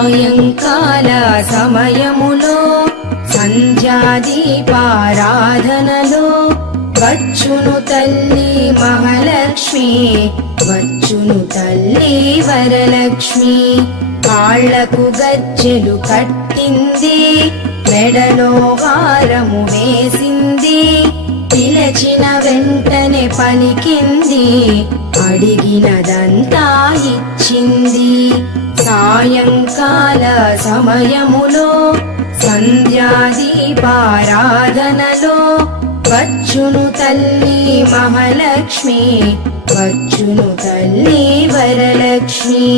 సాయంకాల సమయములో సంధ్యాదీపారాధనలో వచ్చును తల్లి మహాలక్ష్మి, వచ్చును తల్లి వరలక్ష్మి. కాళ్లకు గజ్జెలు కట్టింది, మెడలో హారము వేసింది, పిలచిన వెంటనే పలికింది, అడిగినదంతా ఇచ్చింది. సాయంకాల సమయములో సంధ్యాదీపారాధనలో వచ్చును తల్లి మహాలక్ష్మి, వచ్చును తల్లి వరలక్ష్మి.